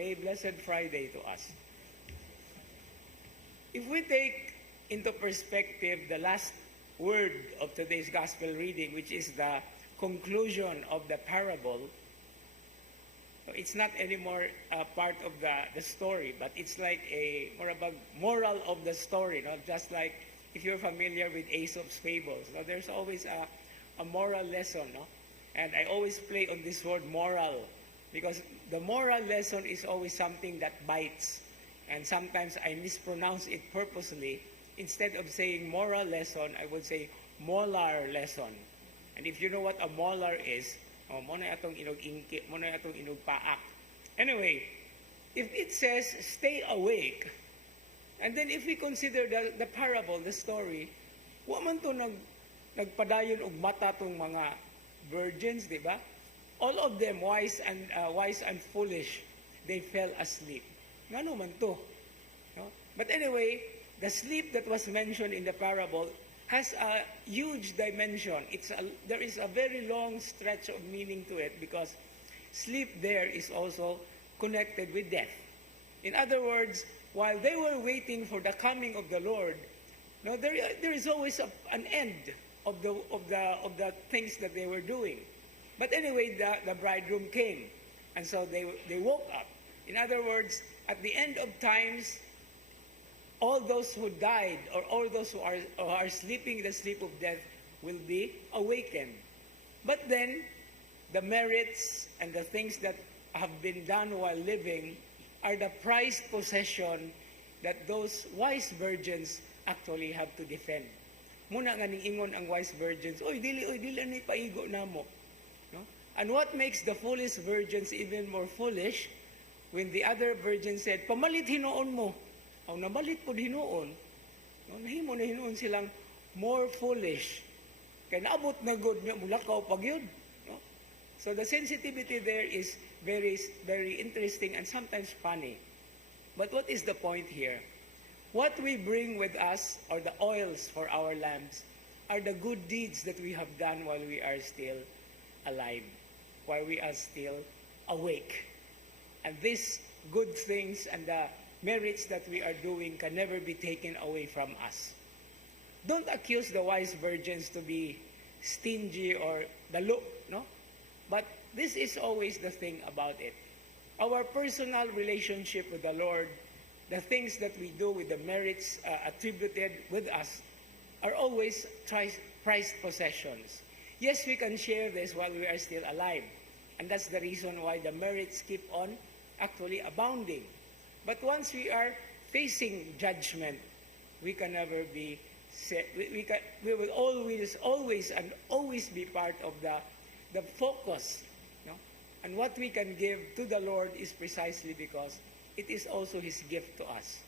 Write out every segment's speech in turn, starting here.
a Blessed Friday to us. If we take into perspective the last word of today's gospel reading, which is the conclusion of the parable, it's not anymore part of the story, but it's like a more about moral of the story, just like if you're familiar with Aesop's fables. There's always a moral lesson, and I always play on this word moral, because the moral lesson is always something that bites, and sometimes I mispronounce it purposely. Instead of saying moral lesson, I would say molar lesson. And if you know what a molar is, mo na atong inug-ingki, mo na atong inugpaak. Anyway, if it says stay awake, and then if we consider the parable, the story, wa man to nagpadayon og mata tong mga virgins, di ba? All of them, wise and foolish, they fell asleep. Ngano man to? No? But anyway, the sleep that was mentioned in the parable has a huge dimension. There is a very long stretch of meaning to it, because sleep there is also connected with death. In other words, while they were waiting for the coming of the Lord, there is always an end of the things that they were doing. But anyway, the bridegroom came, and so they woke up. In other words, at the end of times, all those who died, or all those who are sleeping the sleep of death, will be awakened. But then, the merits and the things that have been done while living are the prized possession that those wise virgins actually have to defend. Muna nga ingon ang wise virgins, dili ni paigo namo. No? And what makes the foolish virgins even more foolish, when the other virgins said, pamalit hinoon mo. Ang nabalit po hinoon, nahimo na hinoon silang more foolish. Kaya naabot na good niya, mulakaw pag yun. No? So the sensitivity there is very, very interesting and sometimes funny. But what is the point here? What we bring with us, or the oils for our lamps, are the good deeds that we have done while we are still alive, while we are still awake. And these good things and the merits that we are doing can never be taken away from us. Don't accuse the wise virgins to be stingy or the look, no? But this is always the thing about it. Our personal relationship with the Lord, the things that we do with the merits attributed with us, are always prized possessions. Yes, we can share this while we are still alive. And that's the reason why the merits keep on actually abounding. But once we are facing judgment, we can never be set. We will always be part of the focus. No? And what we can give to the Lord is precisely because it is also His gift to us.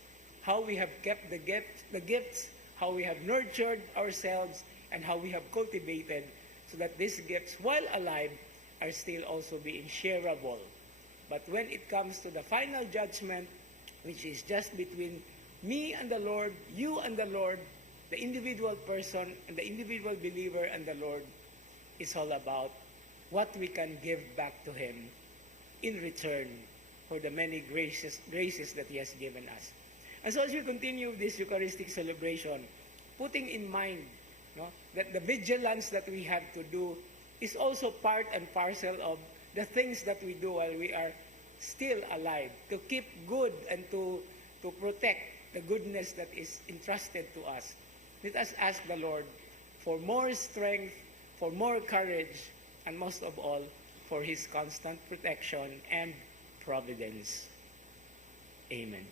How we have kept the gifts, how we have nurtured ourselves, and how we have cultivated so that these gifts, while alive, are still also being shareable. But when it comes to the final judgment, which is just between me and the Lord, you and the Lord, the individual person and the individual believer and the Lord, it's all about what we can give back to Him in return for the many graces that He has given us. And so as we continue this Eucharistic celebration, putting in mind that the vigilance that we have to do is also part and parcel of the things that we do while we are still alive, to keep good and to protect the goodness that is entrusted to us. Let us ask the Lord for more strength, for more courage, and most of all, for His constant protection and providence. Amen.